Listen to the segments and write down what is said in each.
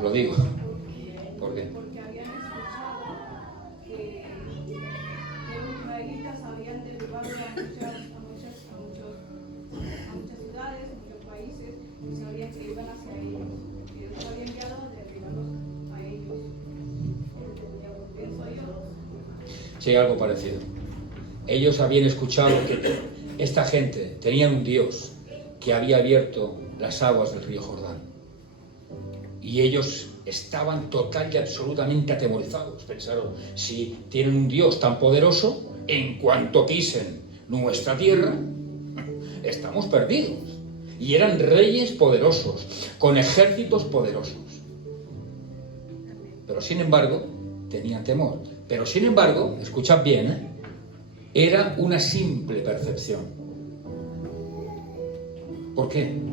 Os lo digo. ¿Por qué? Porque habían escuchado que los israelitas habían derribado a muchas ciudades, muchos países, y sabían que iban hacia ellos. Que Dios los había enviado a derribarlos a ellos. Pienso yo. Sí, algo parecido. Ellos habían escuchado que esta gente tenía un Dios que había abierto las aguas del río Jordán. Y ellos estaban total y absolutamente atemorizados. Pensaron, si tienen un Dios tan poderoso, en cuanto pisen nuestra tierra, estamos perdidos. Y eran reyes poderosos, con ejércitos poderosos. Pero sin embargo, tenían temor. Pero sin embargo, escuchad bien, era una simple percepción. ¿Por qué?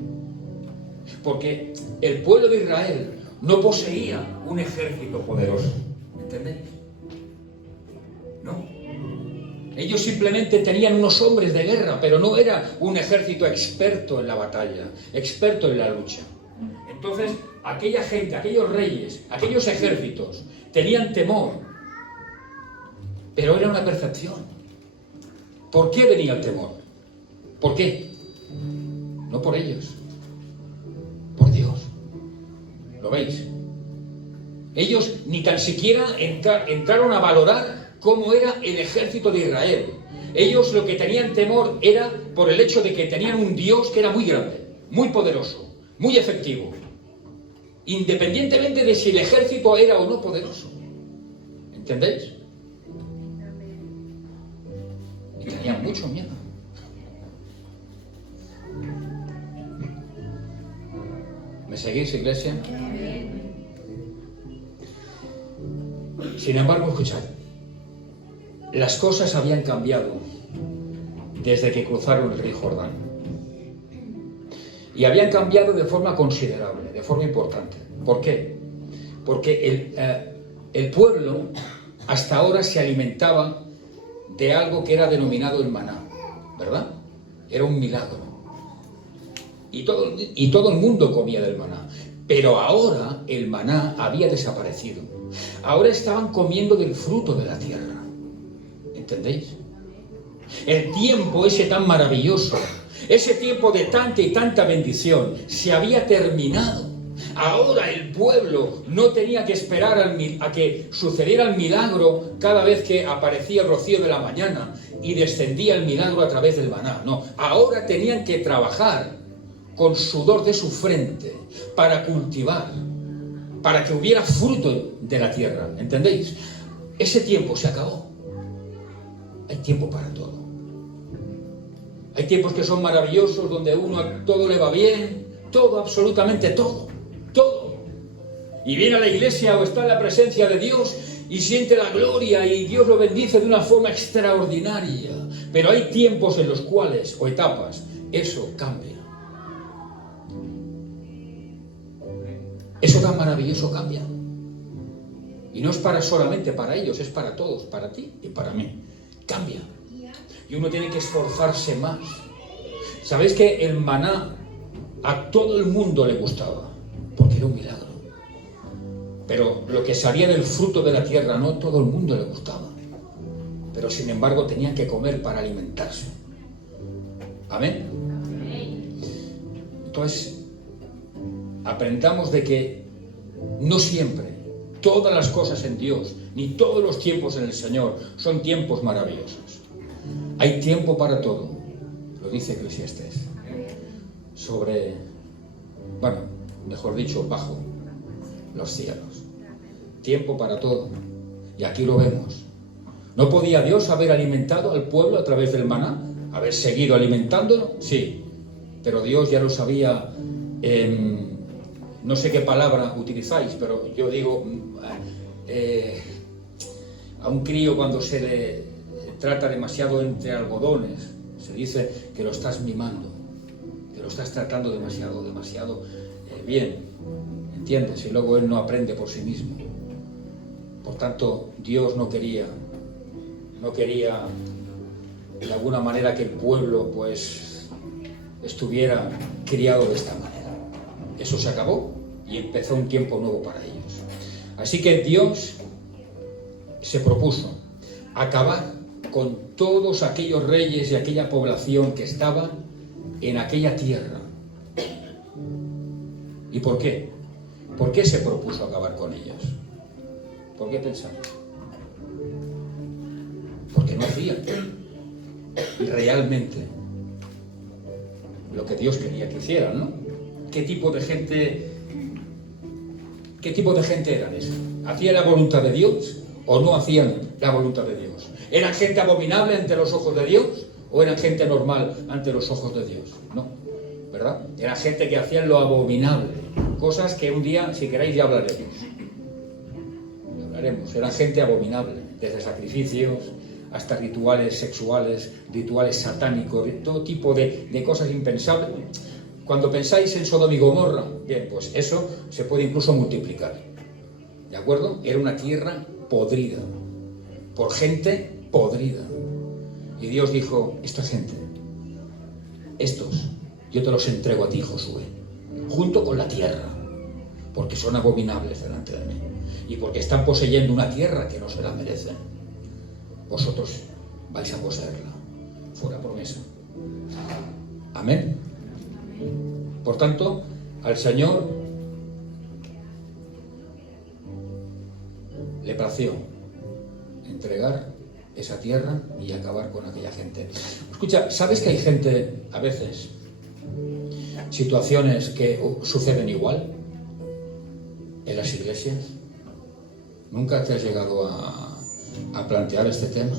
Porque el pueblo de Israel no poseía un ejército poderoso. ¿Entendéis? No. Ellos simplemente tenían unos hombres de guerra, pero no era un ejército experto en la batalla, experto en la lucha. Entonces, aquella gente, aquellos reyes, aquellos ejércitos, tenían temor, pero era una percepción. ¿Por qué venía el temor? ¿Por qué? No por ellos, por Dios. ¿Lo veis? Ellos ni tan siquiera entraron a valorar cómo era el ejército de Israel. Ellos lo que tenían temor era por el hecho de que tenían un Dios que era muy grande, muy poderoso, muy efectivo, independientemente de si el ejército era o no poderoso. ¿Entendéis? Y tenían mucho miedo. ¿Me seguís, iglesia? Sin embargo, escuchad, las cosas habían cambiado desde que cruzaron el río Jordán. Y habían cambiado de forma considerable, de forma importante. ¿Por qué? Porque el pueblo hasta ahora se alimentaba de algo que era denominado el maná, ¿verdad? Era un milagro. Y todo el mundo comía del maná. Pero ahora el maná había desaparecido. Ahora estaban comiendo del fruto de la tierra. ¿Entendéis? El tiempo ese tan maravilloso, ese tiempo de tanta y tanta bendición, se había terminado. Ahora el pueblo no tenía que esperar a que sucediera el milagro cada vez que aparecía el rocío de la mañana y descendía el milagro a través del maná. No, ahora tenían que trabajar con sudor de su frente para cultivar, para que hubiera fruto de la tierra. ¿Entendéis? Ese tiempo se acabó. Hay tiempo para todo. Hay tiempos que son maravillosos, donde a uno todo le va bien, todo, absolutamente todo, todo. Y viene a la iglesia o está en la presencia de Dios y siente la gloria y Dios lo bendice de una forma extraordinaria. Pero hay tiempos en los cuales, o etapas, eso cambia. Eso tan maravilloso cambia. Y no es solamente para ellos, es para todos, para ti y para mí. Cambia. Y uno tiene que esforzarse más. ¿Sabéis que el maná a todo el mundo le gustaba? Porque era un milagro. Pero lo que salía del fruto de la tierra no todo el mundo le gustaba. Pero sin embargo tenían que comer para alimentarse. Amén. Entonces, aprendamos de que no siempre todas las cosas en Dios, ni todos los tiempos en el Señor, son tiempos maravillosos. Hay tiempo para todo, lo dice Eclesiastés, mejor dicho, bajo los cielos. Tiempo para todo, y aquí lo vemos. ¿No podía Dios haber alimentado al pueblo a través del maná? ¿Haber seguido alimentándolo? Sí, pero Dios ya lo sabía. No sé qué palabra utilizáis, pero yo digo a un crío cuando se le trata demasiado entre algodones, se dice que lo estás mimando, que lo estás tratando demasiado bien, ¿entiendes? Y luego él no aprende por sí mismo. Por tanto, Dios no quería de alguna manera que el pueblo pues estuviera criado de esta manera. Eso se acabó. y empezó un tiempo nuevo para ellos. Así que Dios se propuso acabar con todos aquellos reyes y aquella población que estaba en aquella tierra. ¿Y por qué? ¿Por qué se propuso acabar con ellos? ¿Por qué pensáis? Porque no hacían realmente lo que Dios quería que hicieran, ¿no? ¿Qué tipo de gente eran esos? ¿Hacían la voluntad de Dios o no hacían la voluntad de Dios? ¿Eran gente abominable ante los ojos de Dios o eran gente normal ante los ojos de Dios? No, ¿verdad? Era gente que hacían lo abominable, cosas que un día, si queréis, ya hablaremos. Eran gente abominable, desde sacrificios hasta rituales sexuales, rituales satánicos, todo tipo de cosas impensables. Cuando pensáis en Sodoma y Gomorra, bien, pues eso se puede incluso multiplicar. ¿De acuerdo? Era una tierra podrida, por gente podrida. Y Dios dijo, esta gente, estos, yo te los entrego a ti, Josué, junto con la tierra, porque son abominables delante de mí. Y porque están poseyendo una tierra que no se la merecen. Vosotros vais a poseerla. Fue la promesa. Amén. Por tanto, al Señor le plació entregar esa tierra y acabar con aquella gente. Escucha, ¿sabes que hay gente, a veces, situaciones que suceden igual en las iglesias? ¿Nunca te has llegado a plantear este tema?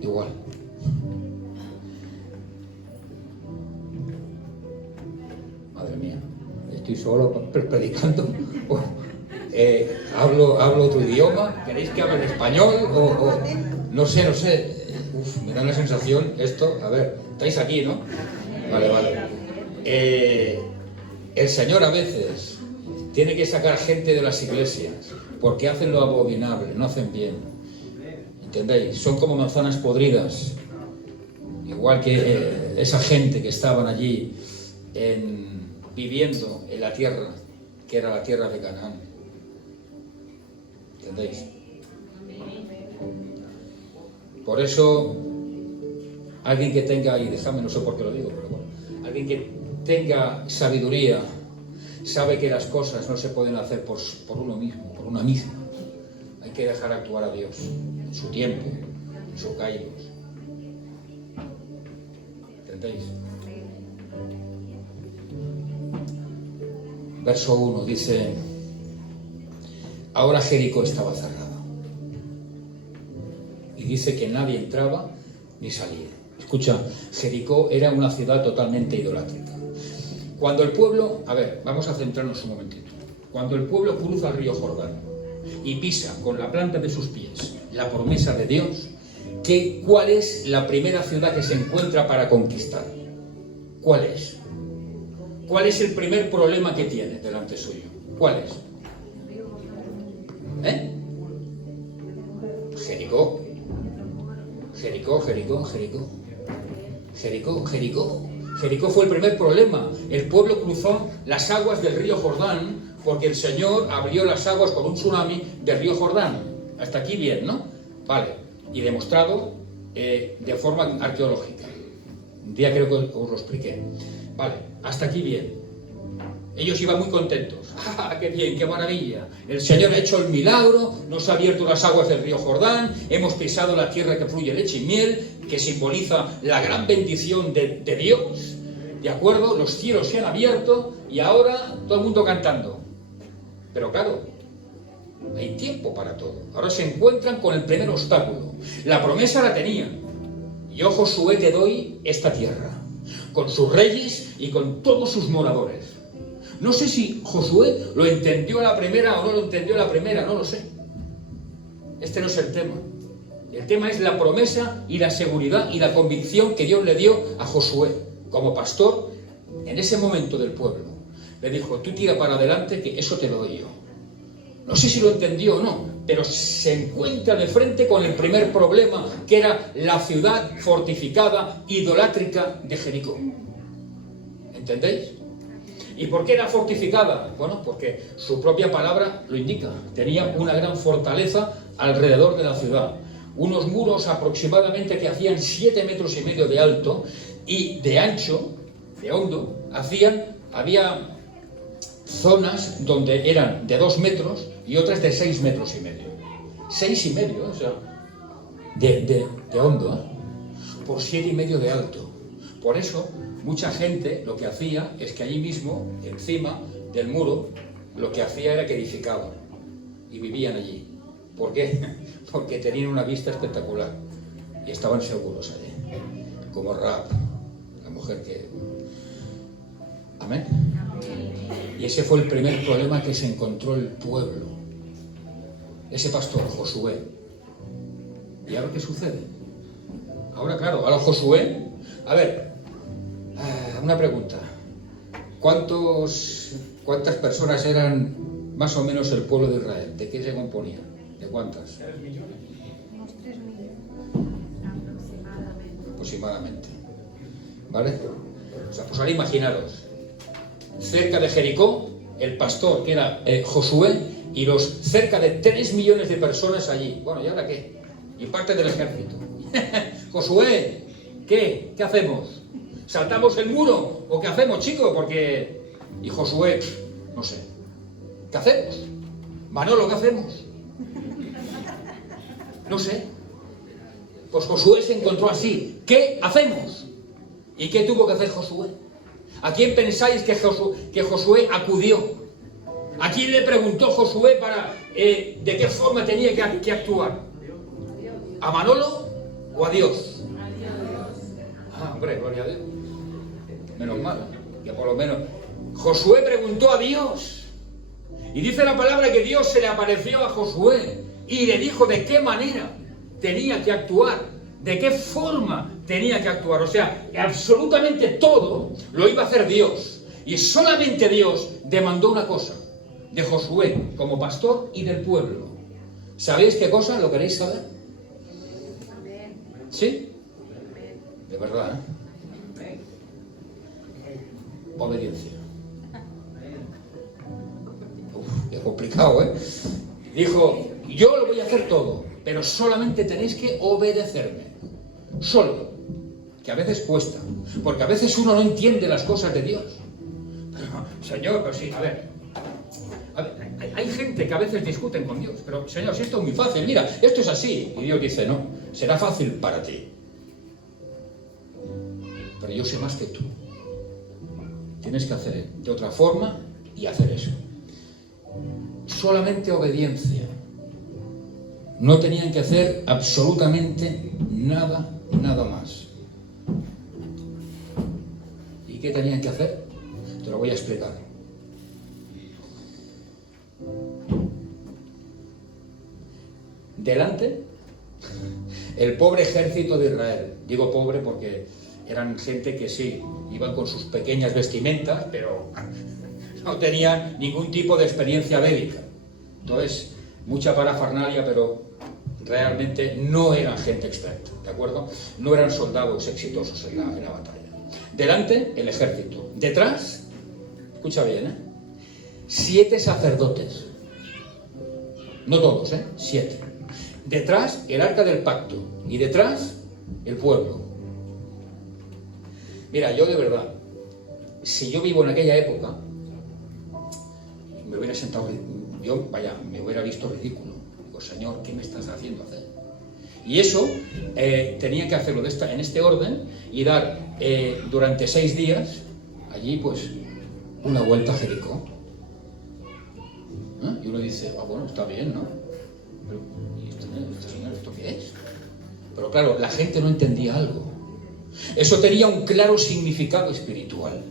Igual. Madre mía, estoy solo predicando. ¿Hablo otro idioma? ¿Queréis que hable en español? No sé. Me da la sensación esto. A ver, estáis aquí, ¿no? Vale. El Señor a veces tiene que sacar gente de las iglesias porque hacen lo abominable, no hacen bien. ¿Entendéis? Son como manzanas podridas. Igual que esa gente que estaban allí viviendo en la tierra, que era la tierra de Canaán. ¿Entendéis? Por eso, alguien que tenga, y déjame, no sé por qué lo digo, pero bueno, alguien que tenga sabiduría, sabe que las cosas no se pueden hacer por uno mismo, por una misma. Hay que dejar actuar a Dios en su tiempo, en su kairos. ¿Entendéis? Verso 1 dice: ahora Jericó estaba cerrada. Y dice que nadie entraba ni salía. Escucha, Jericó era una ciudad totalmente idolátrica. Cuando el pueblo, vamos a centrarnos un momentito. Cuando el pueblo cruza el río Jordán y pisa con la planta de sus pies la promesa de Dios, ¿cuál es la primera ciudad que se encuentra para conquistar? ¿Cuál es? ¿Cuál es el primer problema que tiene delante suyo? ¿Cuál es? Jericó. Jericó fue el primer problema. El pueblo cruzó las aguas del río Jordán porque el Señor abrió las aguas con un tsunami del río Jordán. Hasta aquí bien, ¿no? Vale. Y demostrado de forma arqueológica. Un día creo que os lo expliqué. Vale, hasta aquí bien. Ellos iban muy contentos. ¡Ah, qué bien, qué maravilla! El Señor ha hecho el milagro, nos ha abierto las aguas del río Jordán, hemos pisado la tierra que fluye leche y miel, que simboliza la gran bendición de Dios. ¿De acuerdo? Los cielos se han abierto y ahora todo el mundo cantando. Pero claro, hay tiempo para todo. Ahora se encuentran con el primer obstáculo. La promesa la tenían. Yo, Josué, te doy esta tierra, con sus reyes y con todos sus moradores. No sé si Josué lo entendió a la primera o no lo entendió a la primera, no lo sé. Este no es el tema. El tema es la promesa y la seguridad y la convicción que Dios le dio a Josué como pastor en ese momento del pueblo. Le dijo, tú tira para adelante que eso te lo doy yo. No sé si lo entendió o no, pero se encuentra de frente con el primer problema, que era la ciudad fortificada, idolátrica de Jericó. ¿Entendéis? ¿Y por qué era fortificada? Bueno, porque su propia palabra lo indica. Tenía una gran fortaleza alrededor de la ciudad. Unos muros aproximadamente que hacían 7,5 metros de alto y de ancho, de hondo, había zonas donde eran de 2 metros y otras de 6,5 metros. 6,5, o sea, de hondo, por 7,5 de alto. Por eso, mucha gente lo que hacía es que allí mismo, encima del muro, lo que hacía era que edificaban y vivían allí. ¿Por qué? Porque tenían una vista espectacular y estaban seguros allí, como Rahab, la mujer que... Amén. Y ese fue el primer problema que se encontró el pueblo. Ese pastor, Josué. ¿Y ahora qué sucede? Ahora, claro, ahora Josué... A ver, una pregunta. ¿Cuántas personas eran más o menos el pueblo de Israel? ¿De qué se componía? ¿De cuántas? 3 millones. Unos 3 millones aproximadamente. Aproximadamente. ¿Vale? O sea, pues ahora imaginaros. Cerca de Jericó, el pastor, que era Josué, y los cerca de 3 millones de personas allí. Bueno, ¿y ahora qué? Y parte del ejército. Josué, ¿qué? ¿Qué hacemos? ¿Saltamos el muro? ¿O qué hacemos, chico? Porque... Y Josué, no sé. ¿Qué hacemos? Manolo, ¿qué hacemos? No sé. Pues Josué se encontró así. ¿Qué hacemos? ¿Y qué tuvo que hacer Josué? ¿A quién pensáis que Josué acudió? ¿A quién le preguntó Josué de qué forma tenía que actuar? ¿A Manolo o a Dios? Ah, hombre, gloria a Dios. Menos mal, que por lo menos Josué preguntó a Dios. Y dice la palabra que Dios se le apareció a Josué y le dijo de qué manera tenía que actuar, de qué forma tenía que actuar. O sea, absolutamente todo lo iba a hacer Dios. Y solamente Dios demandó una cosa de Josué como pastor y del pueblo. ¿Sabéis qué cosa? ¿Lo queréis saber? ¿Sí? De verdad, ¿eh? Obediencia. Uf, qué complicado, ¿eh? Dijo, yo lo voy a hacer todo, pero solamente tenéis que obedecerme. Solo. Que a veces cuesta. Porque a veces uno no entiende las cosas de Dios. Pero, Señor, pero sí, a ver, hay gente que a veces discuten con Dios. Pero, Señor, si esto es muy fácil, mira, esto es así. Y Dios dice, no, será fácil para ti. Pero yo sé más que tú. Tienes que hacer de otra forma y hacer eso. Solamente obediencia. No tenían que hacer absolutamente nada más. ¿Y qué tenían que hacer? Te lo voy a explicar. Delante, el pobre ejército de Israel. Digo pobre porque eran gente que sí, iban con sus pequeñas vestimentas, pero no tenían ningún tipo de experiencia bélica. Entonces, mucha parafernalia, pero realmente no eran gente experta, ¿de acuerdo? No eran soldados exitosos en la batalla. Delante, el ejército. Detrás, escucha bien, 7 sacerdotes. No todos, 7. Detrás, el arca del pacto. Y detrás, el pueblo. Mira, yo de verdad, si yo vivo en aquella época, me hubiera sentado, me hubiera visto ridículo. Digo, Señor, ¿qué me estás haciendo hacer? Y eso tenía que hacerlo en este orden y dar durante 6 días, allí pues, una vuelta a Jericó. Y uno dice, bueno, está bien, ¿no? Pero, ¿y esto qué es? Pero claro, la gente no entendía algo. Eso tenía un claro significado espiritual,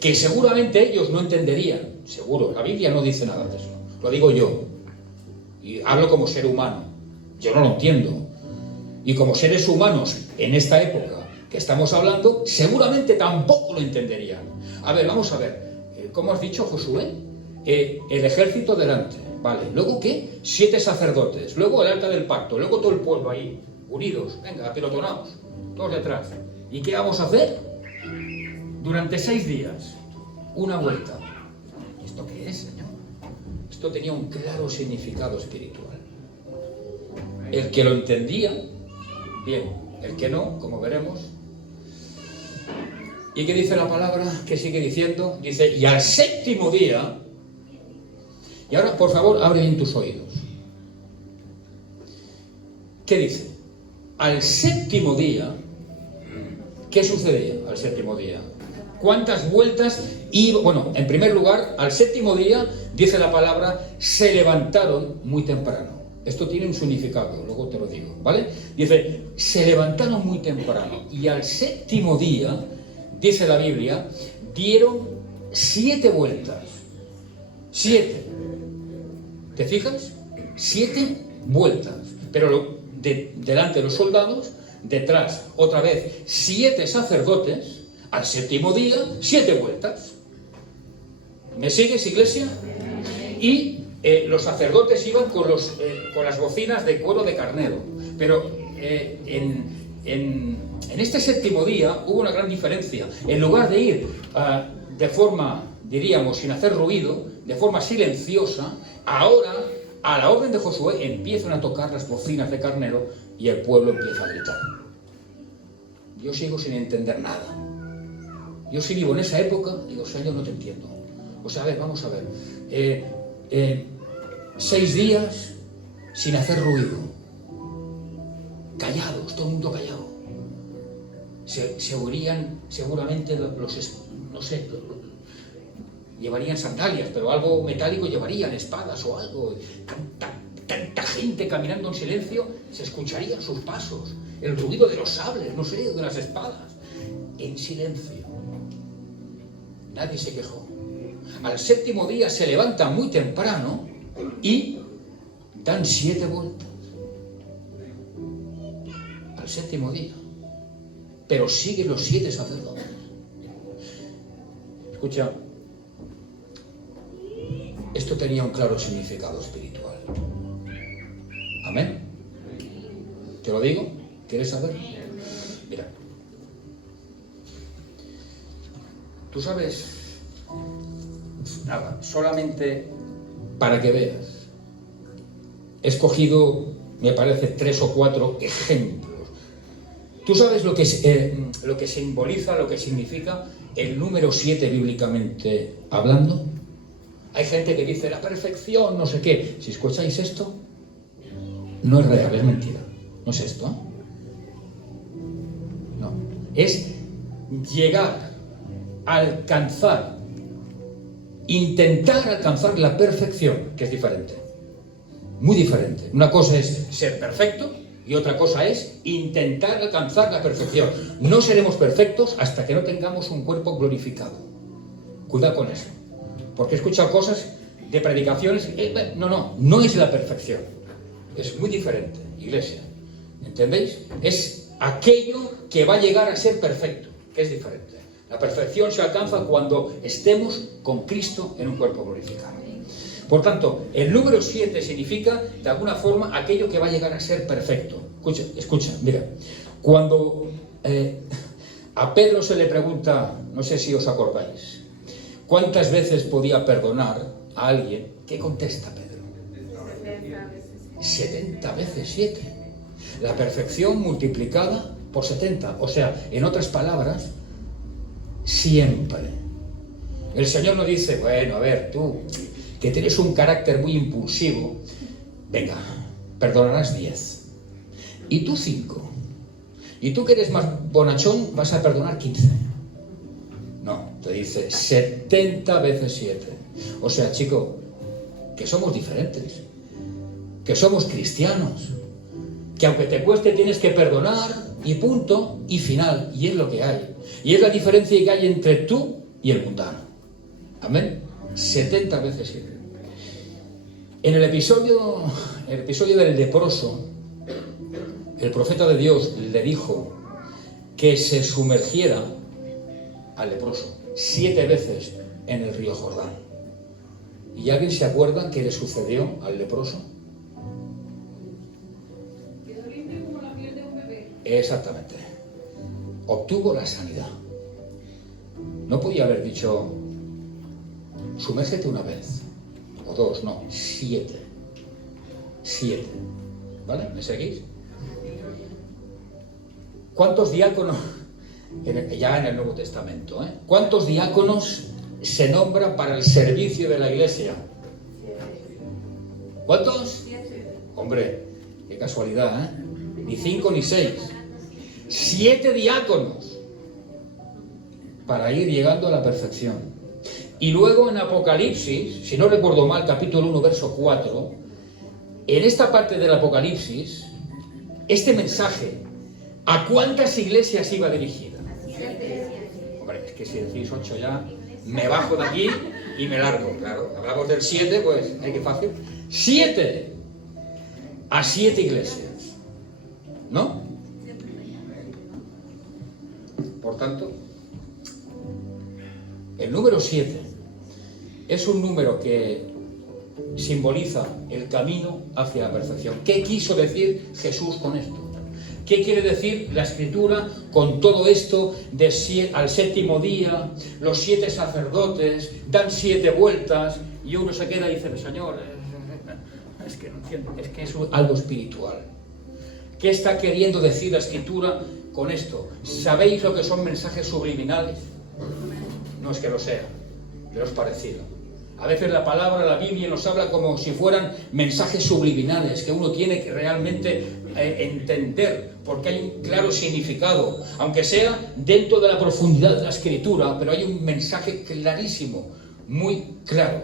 que seguramente ellos no entenderían. Seguro, la Biblia no dice nada de eso. Lo digo yo. Y hablo como ser humano. Yo no lo entiendo. Y como seres humanos, en esta época que estamos hablando, seguramente tampoco lo entenderían. A ver, vamos a ver. ¿Cómo has dicho, Josué? El ejército delante. Vale. ¿Luego qué? 7 sacerdotes. Luego el arca del pacto. Luego todo el pueblo ahí. Unidos. Venga, apelotonados. Todos detrás. ¿Y qué vamos a hacer? Durante 6 días. una vuelta. ¿Esto qué es, Señor? Esto tenía un claro significado espiritual. El que lo entendía, bien. El que no, como veremos. ¿Y qué dice la palabra? ¿Qué sigue diciendo? Dice, y al séptimo día... Y ahora, por favor, abre bien tus oídos. ¿Qué dice? Al séptimo día, ¿qué sucedía al séptimo día? ¿Cuántas vueltas? Y, bueno, en primer lugar, al séptimo día, dice la palabra, se levantaron muy temprano. Esto tiene un significado, luego te lo digo, ¿vale? Dice, se levantaron muy temprano y al séptimo día, dice la Biblia, dieron 7 vueltas. 7. ¿Te fijas? 7 vueltas. Pero delante de los soldados, detrás, otra vez, 7 sacerdotes, al séptimo día, 7 vueltas. ¿Me sigues, iglesia? Y los sacerdotes iban con las bocinas de cuero de carnero. Pero en este séptimo día hubo una gran diferencia. En lugar de ir de forma, diríamos, sin hacer ruido, de forma silenciosa, ahora, a la orden de Josué, empiezan a tocar las bocinas de carnero y el pueblo empieza a gritar. Yo sigo sin entender nada. Yo si vivo en esa época, digo, Señor, no te entiendo. O sea, a ver, vamos a ver. 6 días sin hacer ruido. Callados, todo el mundo callado. Se oirían seguramente no sé, llevarían sandalias, pero algo metálico llevarían, espadas o algo. Tanta gente caminando en silencio, se escucharían sus pasos, el ruido de los sables, no sé, de las espadas. En silencio. Nadie se quejó. Al séptimo día se levantan muy temprano y dan 7 vueltas. Al séptimo día. Pero siguen los 7 sacerdotes. Escucha, esto tenía un claro significado espiritual. ¿Amén? ¿Te lo digo? ¿Quieres saber? Mira. Tú sabes, nada, solamente para que veas, he escogido, me parece, 3 o 4 ejemplos. ¿Tú sabes lo que simboliza, lo que significa el número 7 bíblicamente hablando? Hay gente que dice la perfección, no sé qué. Si escucháis esto, no es real, es mentira. No es esto, ¿eh? No. Es llegar, alcanzar, intentar alcanzar la perfección, que es diferente. Muy diferente. Una cosa es ser perfecto y otra cosa es intentar alcanzar la perfección. No seremos perfectos hasta que no tengamos un cuerpo glorificado. Cuidado con eso. Porque he escuchado cosas de predicaciones. No es la perfección. Es muy diferente, iglesia. ¿Entendéis? Es aquello que va a llegar a ser perfecto, que es diferente. La perfección se alcanza cuando estemos con Cristo en un cuerpo glorificado. Por tanto, el número 7 significa, de alguna forma, aquello que va a llegar a ser perfecto. Escucha, mira. Cuando a Pedro se le pregunta, no sé si os acordáis, ¿cuántas veces podía perdonar a alguien? ¿Qué contesta Pedro? 70 veces 7. La perfección multiplicada por 70. O sea, en otras palabras, siempre. El Señor no dice, bueno, a ver, tú, que tienes un carácter muy impulsivo, venga, perdonarás 10. Y tú 5. Y tú que eres más bonachón, vas a perdonar 15. No, te dice 70 veces 7. O sea, chico, que somos diferentes, que somos cristianos, que aunque te cueste tienes que perdonar y punto y final, y es lo que hay. Y es la diferencia que hay entre tú y el mundano. Amén. 70 veces 7. En el episodio del leproso, el profeta de Dios le dijo que se sumergiera al leproso 7 veces en el río Jordán. ¿Y alguien se acuerda qué le sucedió al leproso? Quedó limpio como la piel de un bebé. Exactamente. Obtuvo la sanidad. No podía haber dicho, Sumérgete una vez, o dos, no, 7. 7. ¿Vale? ¿Me seguís? ¿Cuántos diáconos, ya en el Nuevo Testamento, cuántos diáconos se nombran para el servicio de la iglesia? ¿Cuántos? Hombre, qué casualidad, Ni 5 ni 6. 7 diáconos para ir llegando a la perfección. Y luego en Apocalipsis, si no recuerdo mal, capítulo 1, verso 4, en esta parte del Apocalipsis, este mensaje, ¿a cuántas iglesias iba dirigida? Hombre, es que si decís 8 ya, me bajo de aquí y me largo, claro. Hablamos del 7, pues, hay que fácil. 7 a 7 iglesias, ¿no? Por tanto, el número 7 es un número que simboliza el camino hacia la perfección. ¿Qué quiso decir Jesús con esto? ¿Qué quiere decir la Escritura con todo esto de al séptimo día, los 7 sacerdotes dan 7 vueltas y uno se queda y dice, Señor, es que no entiendo, es que es algo espiritual. ¿Qué está queriendo decir la Escritura con esto? ¿Sabéis lo que son mensajes subliminales? No es que lo sea, pero es parecido. A veces la palabra, la Biblia nos habla como si fueran mensajes subliminales que uno tiene que realmente entender, porque hay un claro significado, aunque sea dentro de la profundidad de la Escritura, pero hay un mensaje clarísimo, muy claro.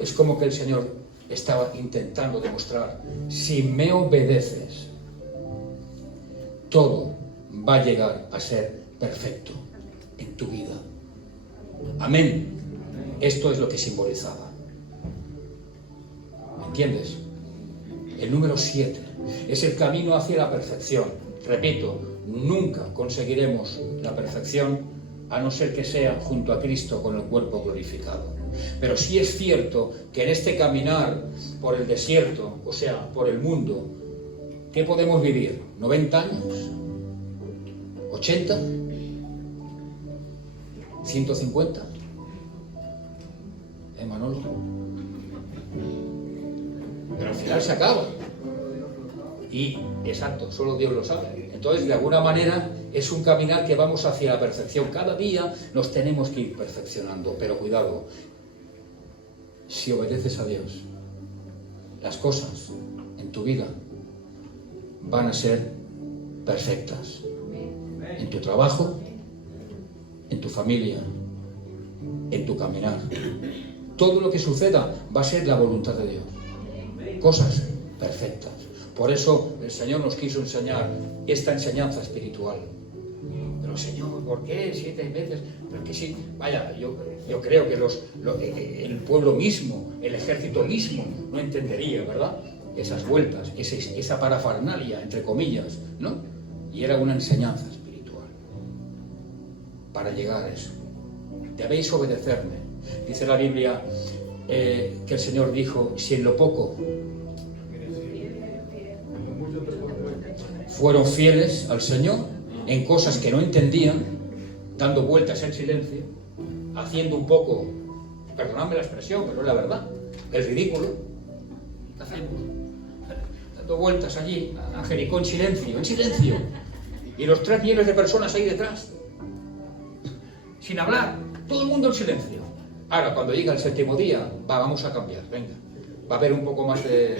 Es como que el Señor estaba intentando demostrar, si me obedeces, todo va a llegar a ser perfecto en tu vida. Amén. Esto es lo que simbolizaba. ¿Me entiendes? El número 7 es el camino hacia la perfección. Repito, nunca conseguiremos la perfección a no ser que sea junto a Cristo con el cuerpo glorificado. Pero sí es cierto que en este caminar por el desierto, o sea, por el mundo, ¿qué podemos vivir? ¿90 años? ¿80? ¿150? Manolo. Pero al final se acaba. Y, exacto, solo Dios lo sabe. Entonces, de alguna manera, es un caminar que vamos hacia la perfección. Cada día nos tenemos que ir perfeccionando. Pero cuidado, si obedeces a Dios, las cosas en tu vida van a ser perfectas. En tu trabajo, en tu familia, en tu caminar. Todo lo que suceda va a ser la voluntad de Dios. Cosas perfectas. Por eso el Señor nos quiso enseñar esta enseñanza espiritual. Pero Señor, ¿por qué 7 veces? Porque sí, vaya, yo creo que el pueblo mismo, el ejército mismo, no entendería, ¿verdad? Esas vueltas, esa parafernalia, entre comillas, ¿no? Y era una enseñanza espiritual para llegar a eso. Debéis obedecerme. Dice la Biblia que el Señor dijo, si en lo poco fueron fieles al Señor, en cosas que no entendían, dando vueltas en silencio, haciendo un poco, perdonadme la expresión, pero es la verdad, el ridículo, ¿qué hacemos? Dando vueltas allí, a Jericó en silencio, y los 3 millones de personas ahí detrás, sin hablar, todo el mundo en silencio. Ahora, cuando llega el 7º día, vamos a cambiar, venga. Va a haber un poco más de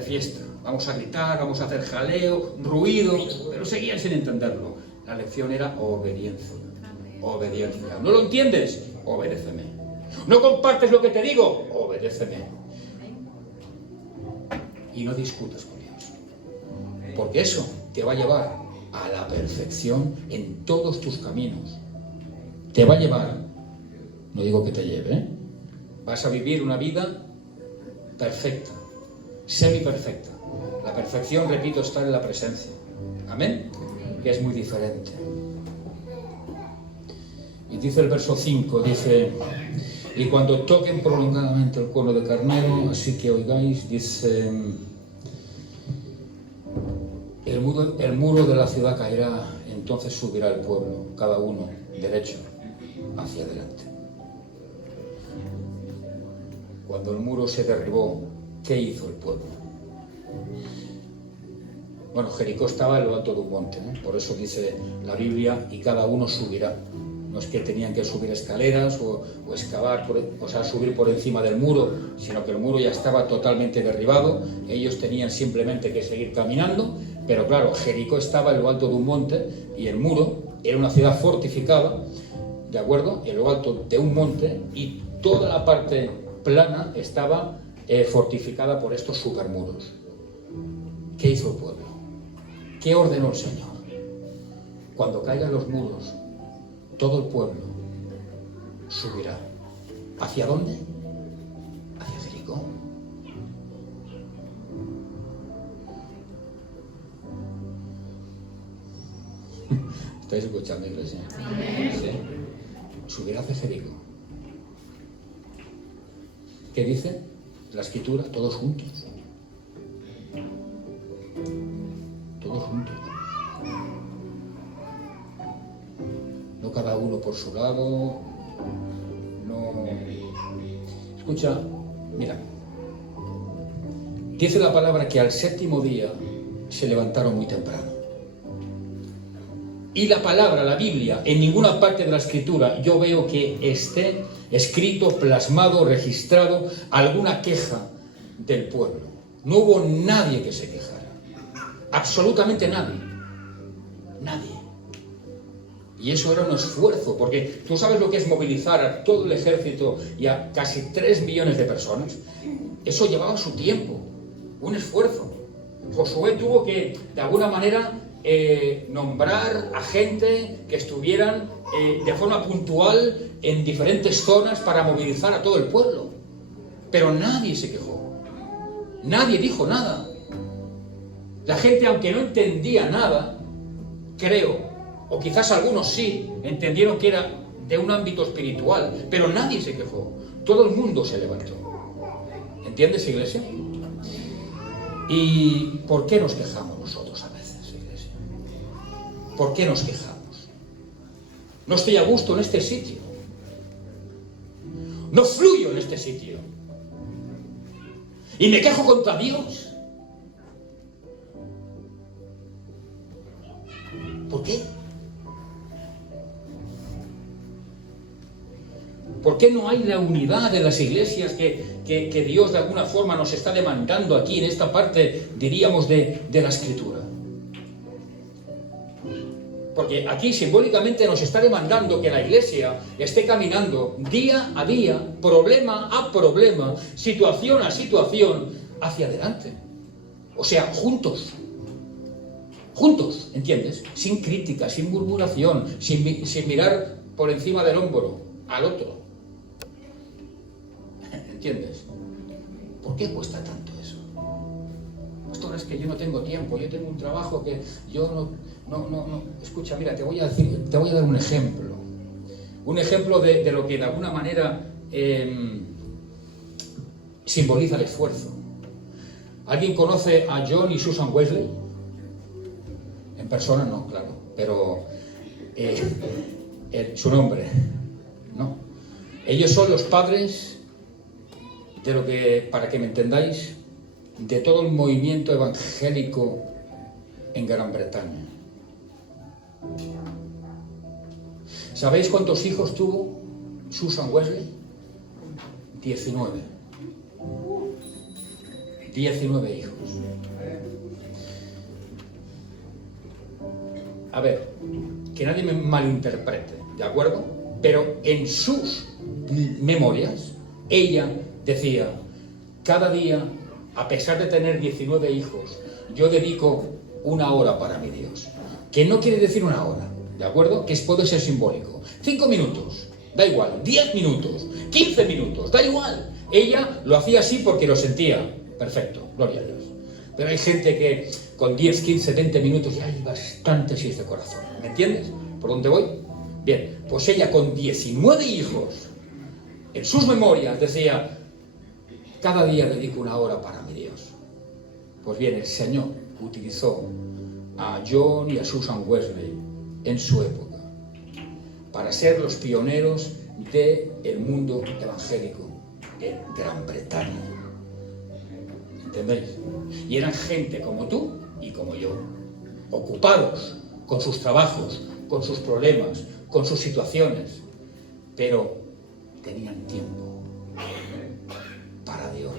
fiesta. Vamos a gritar, vamos a hacer jaleo, ruido, pero seguían sin entenderlo. La lección era obediencia. Obediencia. ¿No lo entiendes? Obedéceme. ¿No compartes lo que te digo? Obedéceme. Y no discutas con Dios. Porque eso te va a llevar a la perfección en todos tus caminos. Te va a llevar. No digo que te lleve, Vas a vivir una vida perfecta, semi-perfecta. La perfección, repito, está en la presencia. Amén. Que es muy diferente. Y dice el verso 5, dice, y cuando toquen prolongadamente el cuerno de carnero, así que oigáis, dice, el muro de la ciudad caerá, entonces subirá el pueblo, cada uno derecho hacia adelante. cuando el muro se derribó, ¿qué hizo el pueblo? Bueno, Jericó estaba en lo alto de un monte, ¿no? Por eso dice la Biblia, y cada uno subirá. No es que tenían que subir escaleras o excavar, o sea, subir por encima del muro, sino que el muro ya estaba totalmente derribado. Ellos tenían simplemente que seguir caminando, pero claro, Jericó estaba en lo alto de un monte y el muro era una ciudad fortificada, ¿de acuerdo? En lo alto de un monte, y toda la parte plana estaba fortificada por estos supermuros. ¿Qué hizo el pueblo? ¿Qué ordenó el Señor? Cuando caigan los muros, todo el pueblo subirá. ¿Hacia dónde? Hacia Jericó. ¿Estáis escuchando, iglesia? ¿Sí? Subirá hacia Jericó. ¿Qué dice la Escritura? Todos juntos. Todos juntos. No cada uno por su lado. No. Escucha, mira. Dice la palabra que al séptimo día se levantaron muy temprano. Y la palabra, la Biblia, en ninguna parte de la Escritura yo veo que esté escrito, plasmado, registrado alguna queja del pueblo. No hubo nadie que se quejara. Absolutamente nadie. Nadie. Y eso era un esfuerzo, porque tú sabes lo que es movilizar a todo el ejército y a casi 3 millones de personas. Eso llevaba su tiempo, un esfuerzo. Josué tuvo que, de alguna manera, nombrar a gente que estuvieran de forma puntual en diferentes zonas para movilizar a todo el pueblo. Pero nadie se quejó. Nadie dijo nada. La gente, aunque no entendía nada, creo, o quizás algunos sí, entendieron que era de un ámbito espiritual, pero nadie se quejó. Todo el mundo se levantó. ¿Entiendes, iglesia? ¿Y por qué nos quejamos nosotros a veces, iglesia? ¿Por qué nos quejamos? No estoy a gusto en este sitio. No fluyo en este sitio. Y me quejo contra Dios. ¿Por qué? ¿Por qué no hay la unidad de las iglesias que Dios de alguna forma nos está demandando aquí en esta parte, diríamos, de la Escritura? Porque aquí simbólicamente nos está demandando que la iglesia esté caminando día a día, problema a problema, situación a situación, hacia adelante. O sea, juntos. Juntos, ¿entiendes? Sin crítica, sin murmuración, sin mirar por encima del hombro al otro. ¿Entiendes? ¿Por qué cuesta tanto eso? Pastor, es que yo no tengo tiempo, yo tengo un trabajo que yo no. Escucha, mira, te voy a dar un ejemplo. Un ejemplo de lo que de alguna manera simboliza el esfuerzo. ¿Alguien conoce a John y Susan Wesley? En persona no, claro, pero su nombre, no. Ellos son los padres de lo que, para que me entendáis, de todo el movimiento evangélico en Gran Bretaña. ¿Sabéis cuántos hijos tuvo Susan Wesley? 19. 19 hijos. A ver, que nadie me malinterprete, ¿de acuerdo? Pero en sus memorias, ella decía, cada día, a pesar de tener 19 hijos, yo dedico 1 hora para mi Dios. Que no quiere decir 1 hora, ¿de acuerdo? Que puede ser simbólico. 5 minutos, da igual. 10 minutos, 15 minutos, da igual. Ella lo hacía así porque lo sentía. Perfecto, gloria a Dios. Pero hay gente que con 10, 15, 20 minutos ya hay bastante si es de corazón. ¿Me entiendes? ¿Por dónde voy? Bien, pues ella con 19 hijos, en sus memorias decía, cada día dedico 1 hora para mi Dios. Pues bien, el Señor utilizó a John y a Susan Wesley en su época para ser los pioneros del mundo evangélico en Gran Bretaña. ¿Entendéis? Y eran gente como tú y como yo, ocupados con sus trabajos, con sus problemas, con sus situaciones, pero tenían tiempo para Dios.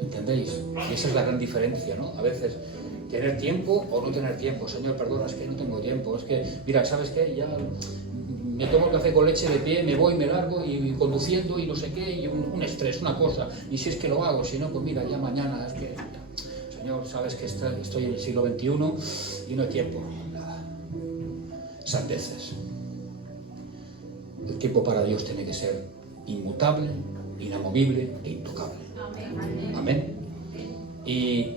¿Entendéis? Y esa es la gran diferencia, ¿no? A veces, tener tiempo o no tener tiempo. Señor, perdona, es que no tengo tiempo. Es que, mira, ¿sabes qué? Ya me tomo el café con leche de pie, me voy, me largo y conduciendo y no sé qué, y un estrés, una cosa. Y si es que lo hago, si no, pues mira, ya mañana, es que... Señor, sabes que estoy en el siglo XXI y no hay tiempo. Nada. Sandeces. El tiempo para Dios tiene que ser inmutable, inamovible e intocable. Amén. Y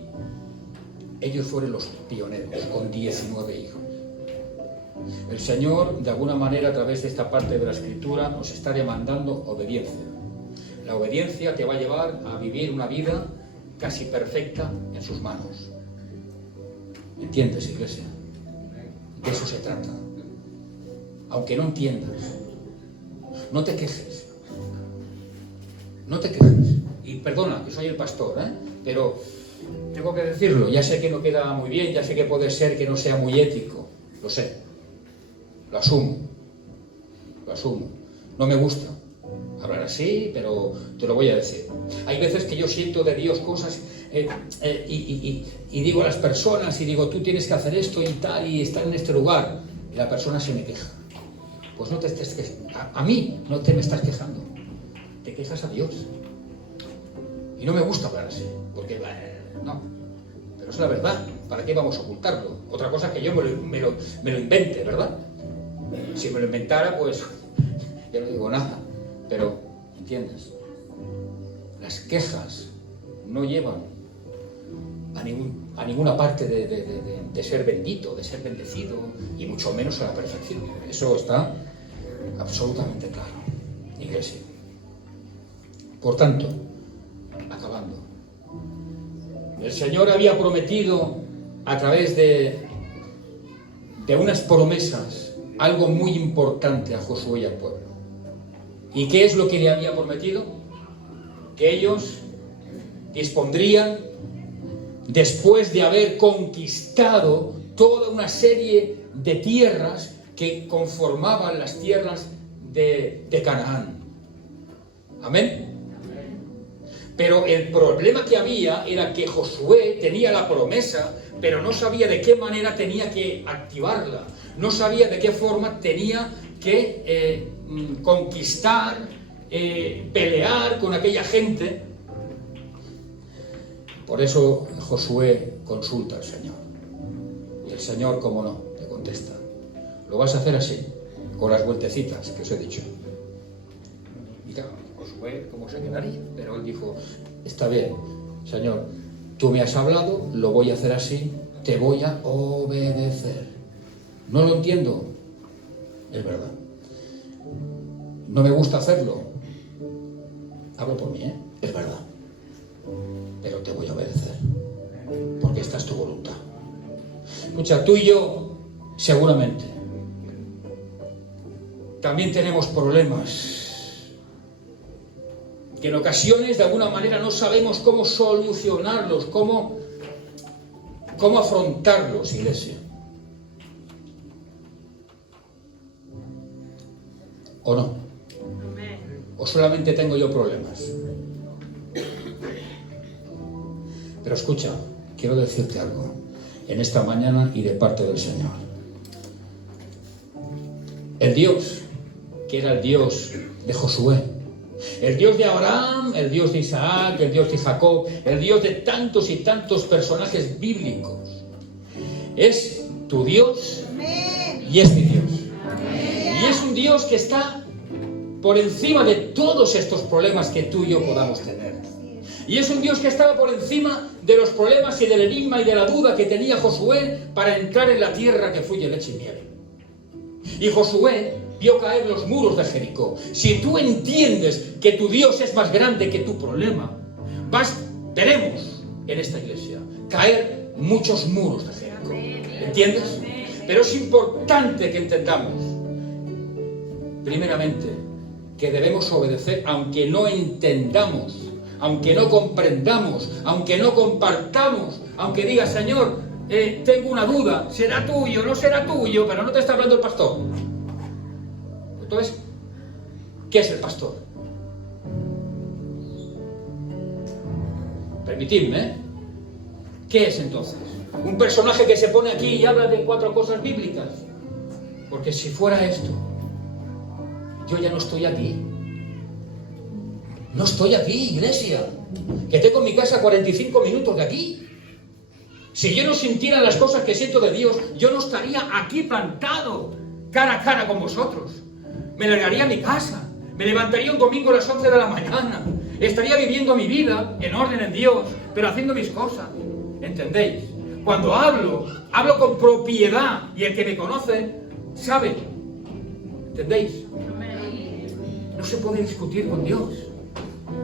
ellos fueron los pioneros, con 19 hijos. El Señor, de alguna manera, a través de esta parte de la Escritura, nos está demandando obediencia. La obediencia te va a llevar a vivir una vida casi perfecta en sus manos. ¿Entiendes, iglesia? De eso se trata. Aunque no entiendas, no te quejes. No te quejes. Y perdona, que soy el pastor, pero tengo que decirlo. Ya sé que no queda muy bien, ya sé que puede ser que no sea muy ético. Lo sé. Lo asumo. Lo asumo. No me gusta hablar así, pero te lo voy a decir. Hay veces que yo siento de Dios cosas y digo a las personas y digo, tú tienes que hacer esto y tal y estar en este lugar. Y la persona se me queja. Pues no te estés quejando. A mí no te me estás quejando. Te quejas a Dios. Y no me gusta hablar así, porque no. Pero es la verdad. ¿Para qué vamos a ocultarlo? Otra cosa es que yo me lo invente, ¿verdad? Si me lo inventara, pues ya no digo nada. Pero, ¿entiendes? Las quejas no llevan a ninguna parte de ser bendito, de ser bendecido, y mucho menos a la perfección. Eso está absolutamente claro, iglesia. Por tanto, acabando, el Señor había prometido a través de unas promesas algo muy importante a Josué y al pueblo. ¿Y qué es lo que le había prometido? Que ellos dispondrían, después de haber conquistado toda una serie de tierras que conformaban las tierras de Canaán. ¿Amén? Pero el problema que había era que Josué tenía la promesa, pero no sabía de qué manera tenía que activarla. No sabía de qué forma tenía que conquistar, pelear con aquella gente. Por eso Josué consulta al Señor. Y el Señor, como no, le contesta. Lo vas a hacer así, con las vueltecitas que os he dicho. Y claro, Josué, ¿cómo se quedaría? Pero él dijo, está bien, Señor, tú me has hablado, lo voy a hacer así, te voy a obedecer. No lo entiendo, es verdad. No me gusta hacerlo. Hablo por mí, es verdad. Pero te voy a obedecer, porque esta es tu voluntad. Escucha, tú y yo, seguramente, también tenemos problemas que en ocasiones, de alguna manera, no sabemos cómo solucionarlos, cómo afrontarlos, iglesia. ¿O no? ¿O solamente tengo yo problemas? Pero escucha, quiero decirte algo en esta mañana y de parte del Señor. El Dios, que era el Dios de Josué, el Dios de Abraham, el Dios de Isaac, el Dios de Jacob, el Dios de tantos y tantos personajes bíblicos, es tu Dios y es mi Dios. Y es un Dios que está por encima de todos estos problemas que tú y yo podamos tener. Y es un Dios que estaba por encima de los problemas y del enigma y de la duda que tenía Josué para entrar en la tierra que fluye leche y miel. Y Josué vio caer los muros de Jericó. Si tú entiendes que tu Dios es más grande que tu problema, veremos en esta iglesia caer muchos muros de Jericó. ¿Entiendes? Pero es importante que entendamos, primeramente, que debemos obedecer aunque no entendamos, aunque no comprendamos, aunque no compartamos, aunque diga, Señor, tengo una duda, ¿será tuyo, no será tuyo? Pero no te está hablando el pastor. Entonces, ¿qué es el pastor? Permitidme, ¿eh? ¿Qué es entonces? Un personaje que se pone aquí y habla de 4 cosas bíblicas. Porque si fuera esto, yo ya no estoy aquí. No estoy aquí, iglesia. Que tengo en mi casa 45 minutos de aquí. Si yo no sintiera las cosas que siento de Dios, yo no estaría aquí plantado, cara a cara con vosotros. Me largaría a mi casa. Me levantaría un domingo a las 11 de la mañana. Estaría viviendo mi vida en orden en Dios, pero haciendo mis cosas. ¿Entendéis? Cuando hablo con propiedad. Y el que me conoce, sabe. ¿Entendéis? No se puede discutir con Dios.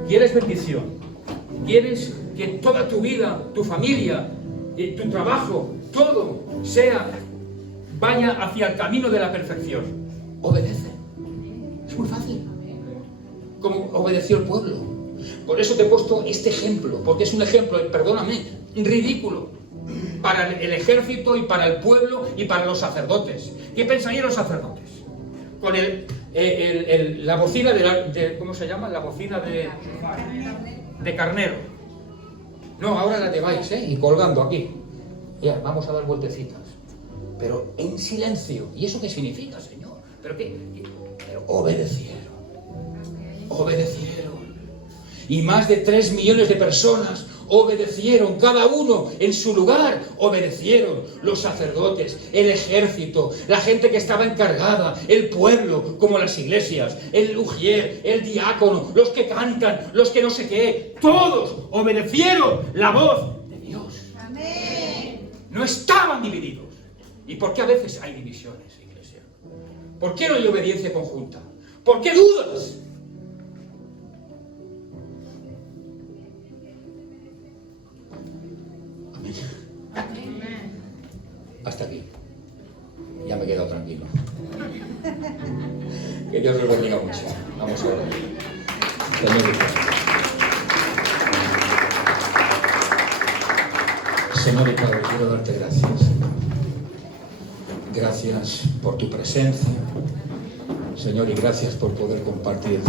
¿Quieres bendición? ¿Quieres que toda tu vida, tu familia, tu trabajo, todo vaya hacia el camino de la perfección? Obedece. Es muy fácil. Como obedeció el pueblo. Por eso te he puesto este ejemplo, porque es un ejemplo, perdóname, ridículo para el ejército y para el pueblo y para los sacerdotes. ¿Qué pensarían los sacerdotes? Con la bocina ¿cómo se llama? La bocina de carnero. No, ahora la lleváis, y colgando aquí. Ya, vamos a dar vueltecitas. Pero en silencio. ¿Y eso qué significa, Señor? Pero obedecieron. Obedecieron. Y más de 3 millones de personas obedecieron, cada uno en su lugar, obedecieron. Los sacerdotes, el ejército, la gente que estaba encargada, el pueblo, como las iglesias, el ujier, el diácono, los que cantan, los que no sé qué, todos obedecieron la voz de Dios. Amén. No estaban divididos. ¿Y por qué a veces hay divisiones, iglesia? ¿Por qué no hay obediencia conjunta? ¿Por qué dudas? Hasta aquí. Ya me he quedado tranquilo. Que Dios os bendiga mucho. Vamos a orar. Señor y Padre, quiero darte gracias. Gracias por tu presencia, Señor, y gracias por poder compartir